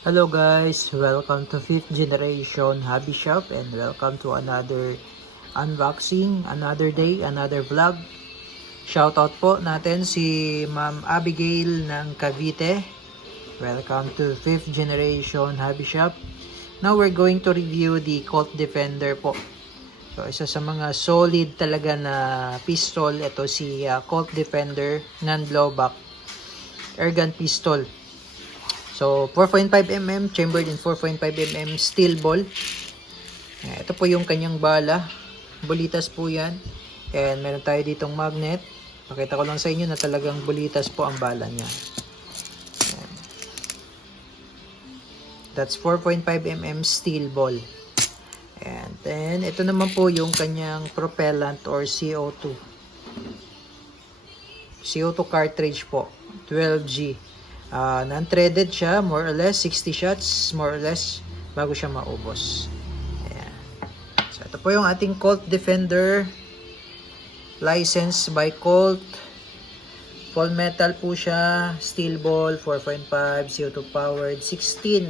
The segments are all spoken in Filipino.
Hello guys, welcome to 5th generation hobby shop and welcome to another unboxing, another day, another vlog. Shoutout po natin si Ma'am Abigail ng Cavite. Welcome to 5th generation hobby shop. Now we're going to review the Colt Defender po. So isa sa mga solid talaga na pistol, ito si Colt Defender non-blowback airgun pistol. So, 4.5mm, chambered in 4.5mm steel ball. Ito po yung kanyang bala. Bulitas po yan. And meron tayo ditong magnet. Pakita ko lang sa inyo na talagang bulitas po ang bala niya. Ayan. That's 4.5mm steel ball. And then, ito naman po yung kanyang propellant or CO2. CO2 cartridge po. 12G. Non-threaded siya, more or less 60 shots, more or less, bago siya maubos. Ayan. So, ito po yung ating Colt Defender, licensed by Colt. Full metal po siya, steel ball, 4.5, CO2 powered, 16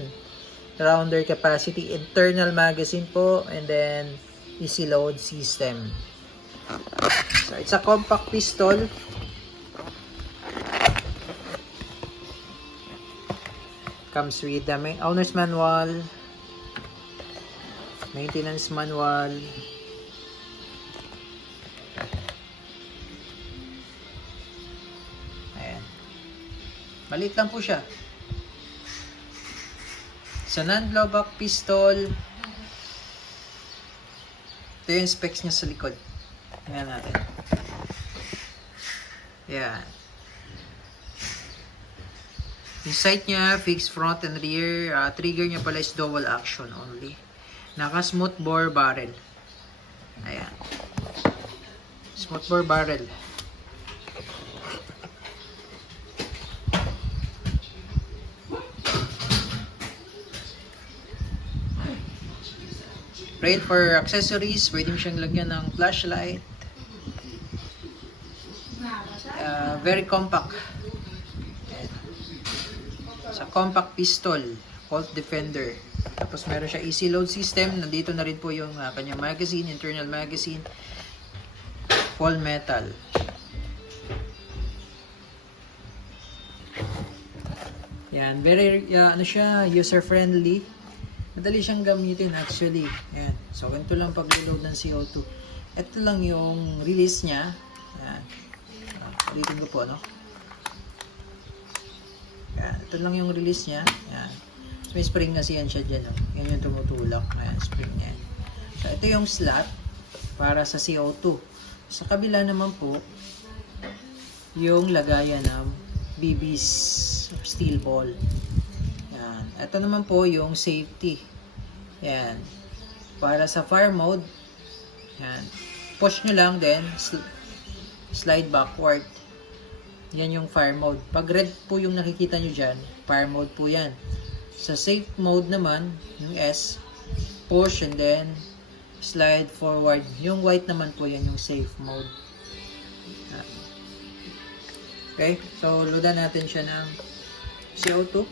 rounder capacity, internal magazine po, and then easy load system. So, it's a compact pistol. Comes with the owner's manual, maintenance manual, ayan. Maliit lang po siya. Sa non-blowback pistol, ito yung specs niya sa likod. Tingnan natin. Ayan. Yung sight niya, fixed front and rear. Trigger niya pala is dual action only. Naka-smooth bore barrel. Ayan. Smooth bore barrel. Great for accessories. Pwede mo siyang lagyan ng flashlight. Very compact. Sa compact pistol, Colt Defender. Tapos meron siya easy load system. Nandito na rin po yung kanyang magazine, internal magazine. Full metal. Yan, very ano siya, user friendly. Madali siyang gamitin actually. Yan. So ganito lang pag-reload ng CO2. Ito lang yung release niya. Yan. Ulitin ko po, no? Yan. Ito lang yung release niya. Yan. So, may spring kasi yan siya dyan. No? Yan yung tumutulak. Yan, spring niya. So, ito yung slot para sa CO2. Sa kabila naman po, yung lagayan ng BB's steel ball. Yan. Ito naman po yung safety. Yan. Para sa fire mode, yan. Push nyo lang, then slide backward. Yan yung fire mode. Pag red po yung nakikita nyo dyan, fire mode po yan. Sa safe mode naman, yung S, push and then slide forward. Yung white naman po yan yung safe mode. Okay, so loadan natin siya ng CO2.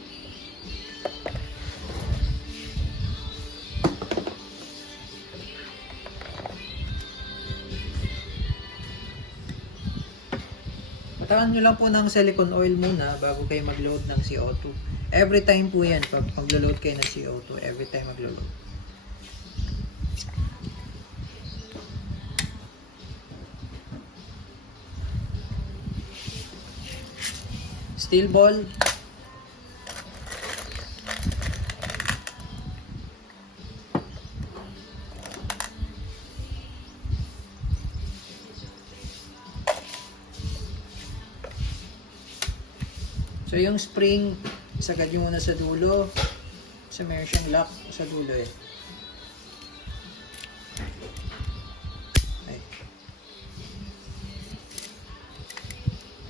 Pataan nyo lang po ng silicone oil muna bago kayo mag-load ng CO2. Every time po yan, pag mag-load kayo ng CO2, every time mag-load. Steel ball. So yung spring, isagad nyo muna sa dulo. Kasi meron siyang lock sa dulo eh. Okay.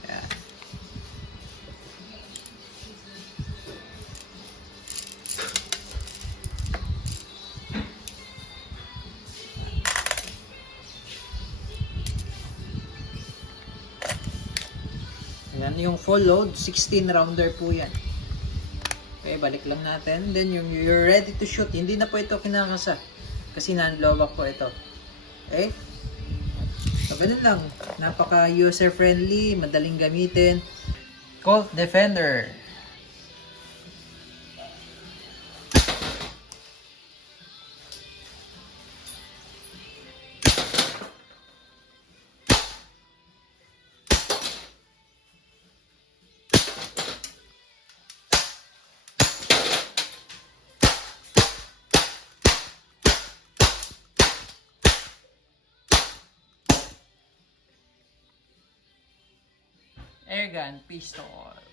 Ayan. Ayan yung full load, 16 rounder po yan. Okay, balik lang natin. Then yung you're ready to shoot. Hindi na po ito kinakasa. Kasi non-blowback po ito. Okay? So, ganun lang. Napaka user-friendly, madaling gamitin. Colt Defender. Airgun Pistol.